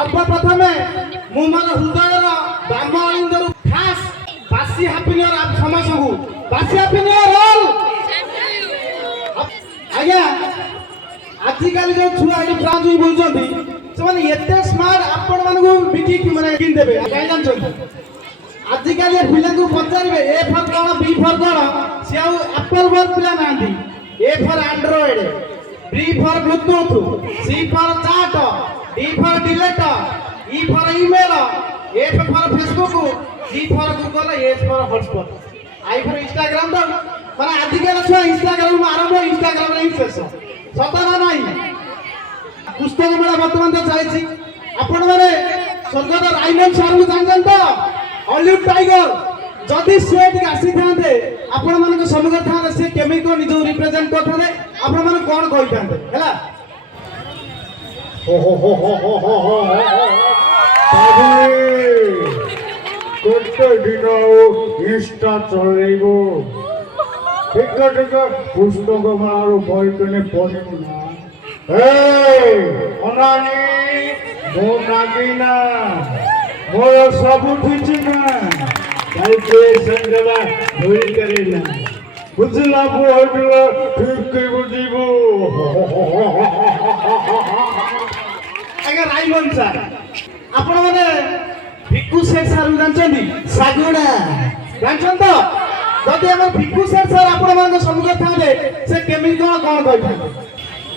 ସର୍ବପ୍ରଥମେ ମୁଁ ମୋର ହୃଦୟର ବାମ ଅଳିନ୍ଦରୁ ଖାସ୍ ବାସି ହାପି ନ୍ୟୁ ଇୟର ସମସ୍ତଙ୍କୁ ବାସି ହାପି ନ୍ୟୁ ଇୟର ଅଲ୍। ଆଜ୍ଞା ଆଜିକାଲି ଯୋଉ ଛୁଆ ଏଠି ବ୍ରାଞ୍ଚ ବୁଲୁଛନ୍ତି ସେମାନେ ଏତେ ସ୍ମାର୍ଟ ଆପଣ ମାନଙ୍କୁ ବିକି ମାନେ କିଣିଦେବେ କାହିଁ ଜାଣିଛନ୍ତି। ଆଜିକାଲି ପିଲାଙ୍କୁ ପଚାରିବେ ଏ ଫର୍ କଣ ବି ଫର୍ କଣ ସେ ଆଉ ଆପଲ ଫର୍ ପିଲା ନାହାନ୍ତି। A for Android, B for Bluetooth, C for chat, D for delete, E for email, F for Facebook, G for Google, H for hotspot, I for Instagram. ତ ମାନେ ଆଜିକାଲି ଛୁଆ ଇନଷ୍ଟାଗ୍ରାମ ଆରମ୍ଭ ଇନଷ୍ଟାଗ୍ରାମ ରେ ହିଁ ଶେଷ। ସତ ନା ନାହିଁ? ପୁସ୍ତକ ମେଳା ବର୍ତ୍ତମାନ ତ ଚାଲିଛି। ଆପଣ ମାନେ ସ୍ୱର୍ଗତ ରାଇମଣ୍ଡ ସାର୍ଙ୍କୁ ଜାଣିଛନ୍ତି ତ? ହଲିଉଡ ଟାଇଗର ଯଦି ସେ ଟିକେ ଆସିଥାନ୍ତେ ଆପଣ ମାନଙ୍କ ସମ୍ମୁଖରେ ଥାନ୍ତେ ସେ କେମିତି କଣ ନିଜକୁ ରିପ୍ରେଜେଣ୍ଟ କରିଥାନ୍ତେ ଆପଣ ମାନେ କଣ କହିଥାନ୍ତେ ହେଲା? କେତେ ଦିନ ଇଷ୍ଟା ଚଲେଇବ ଟିକେ ଟିକେ ପୁସ୍ତକ ମେଳାରୁ ବହି କିଣି ପଢିବୁ ନା। ଅନାନି ମୁଁ ନାଗିନା ମୋର ସବୁ ଠିଛି ନା ସଂଜବା ଭୁଲ करे ना ବୁଝିଲା ବୋଇଲ ଠିକ ବୁଝିବୁ। ଆଜ୍ଞା ରାଇମଣ୍ଡ ସାର୍ ଆପଣ ମାନେ ଭିକୁ ସେଠ ସାର୍ ଜାଣିଛନ୍ତି? ଶାଗୁଣା ଜାଣିଛନ୍ତି ତ? ଯଦି ଆମ ଭିକୁ ସେଠ ସାର୍ ଆପଣ ମାନଙ୍କ ସମ୍ମୁଖରେ ଥାନ୍ତେ ସେ କେମିତି କଣ କହିଥାନ୍ତେ?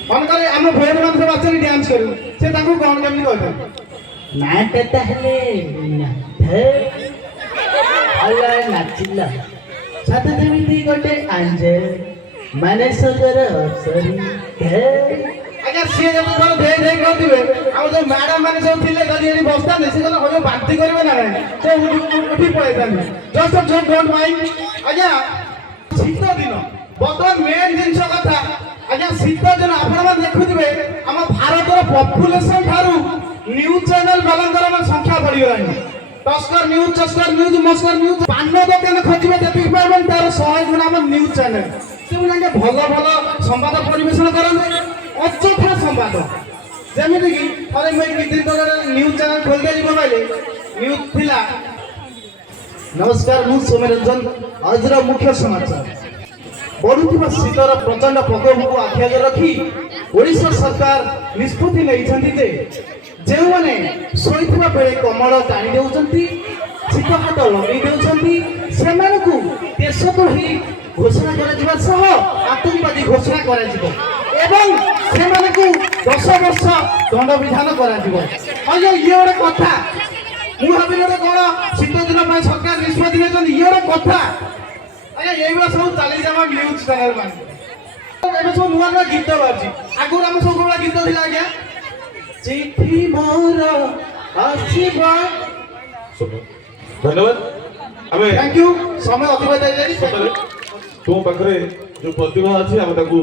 ମନେକରେ ଆମ ଭଉଣୀ ମାନେ ସବୁ ଆସନ୍ତି ଡ୍ୟାନ୍ସ କରିବୁ ସେ ତାଙ୍କୁ କଣ କେମିତି କହିଥାନ୍ତେ? ନାଟା ତାହେଲେ ନାଚିଲ ସତ ଯେମିତି ଗୋଟେ ଆଞ୍ଜେଲ ମାନେ ସଦର ଅପ୍ସରୀ। ଆଜ୍ଞା ସିଏ ଯଦି କଣ ଧେଇ ଧେଇ କରିଥିବେ ଆଉ ଯୋଉ ମ୍ୟାଡାମ ମାନେ ସବୁ ଥିଲେ ଯଦି ଏଠି ବସିଥାନ୍ତେ ସେ କଥା କହିବେ ବାନ୍ତି କରିବେ ନା ନାହିଁ ସେ ଉଠି ପଳେଇଥାନ୍ତେ। Just joke don't mind. ଆଜ୍ଞା ଶୀତ ଦିନ ବର୍ତ୍ତମାନ ମେନ୍ ଜିନିଷ କଥା ଆଜ୍ଞା ଶୀତ ଦିନ ଆପଣମାନେ ଦେଖୁଥିବେ ଆମ ଭାରତର ପପୁଲେସନ ଠାରୁ ନ୍ୟୁଜ ଚ୍ୟାନେଲ ବାଲାଙ୍କର ସଂଖ୍ୟା ବଢିଗଲାଣି। ଟସ୍କର ନ୍ୟୁଜ, ଚସ୍କର ନ୍ୟୁଜ, ମସ୍କର ନ୍ୟୁଜ, ପାନ ଦୋକାନ ଖୋଜିବେ ଯେତିକି ପାଇବେନି ତାର 100 ଗୁଣ ଆମ ନ୍ୟୁଜ ଚ୍ୟାନେଲ। ସେମାନେ ଭଲ ଭଲ ସମ୍ବାଦ ପରିବେଷଣ କରନ୍ତି ଅଯଥା ସମ୍ବାଦ। ଯେମିତିକି ଥରେ ମୁଁ କିଛି ଦିନ ତଳେ ନ୍ୟୁଜ ଚ୍ୟାନେଲ ଖୋଲିଦେଲି ମୋବାଇଲ ନ୍ୟୁଜ ଥିଲା। ନମସ୍କାର ମୁଁ ସୌମ୍ୟରଞ୍ଜନ। ଆଜିର ମୁଖ୍ୟ ସମାଚାର ବଢୁଥିବା ଶୀତର ପ୍ରଚଣ୍ଡ ପ୍ରକୋପକୁ ଆଖି ଆଗରେ ରଖି ଓଡ଼ିଶା ସରକାର ନିଷ୍ପତ୍ତି ନେଇଛନ୍ତି ଯେ ଯେଉଁମାନେ ଶୋଇଥିବା ବେଳେ କମଳ ଟାଣି ଦେଉଛନ୍ତି, ଶୀତ ହାତ ଲଗେଇ ଦେଉଛନ୍ତି ସେମାନଙ୍କୁ ଦେଶଦ୍ରୋହୀ ଘୋଷଣା କରାଯିବା ସହ ଆତଙ୍କବାଦୀ ଘୋଷଣା କରାଯିବ ଏବଂ ସେମାନଙ୍କୁ 10 ବର୍ଷ ଦଣ୍ଡବିଧାନ କରାଯିବ। ଆଜ୍ଞା ଇଏ ଗୋଟେ କଥା ମୁଁ ଭାବିଲି କଣ ଶୀତ ଦିନ ପାଇଁ ସରକାର ନିଷ୍ପତ୍ତି ନେଇଛନ୍ତି ଇଏ ଗୋଟେ କଥା। ଆଜ୍ଞା ଏଇଭଳିଆ ସବୁ ଚାଲିଛି ଆମ ନ୍ୟୁଜ ଚ୍ୟାନେଲ ମାନେ। ଏବେ ସବୁ ନୂଆ ନୂଆ ଗୀତ ବାହାରିଛି। ଆଗରୁ ଆମ ସବୁ ଭଳିଆ ଗୀତ ଥିଲା ଆଜ୍ଞା ଚିଠି ମୋର ଆସିବ। ଧନ୍ୟବାଦ। ଆମେ ଥ୍ୟାଙ୍କ ୟୁ। ସମୟ ଅତିବାହିତ ହେଇଯାଇଛି। ତୁମ ପାଖରେ ଯୋଉ ପ୍ରତିଭା ଅଛି ଆମେ ତାକୁ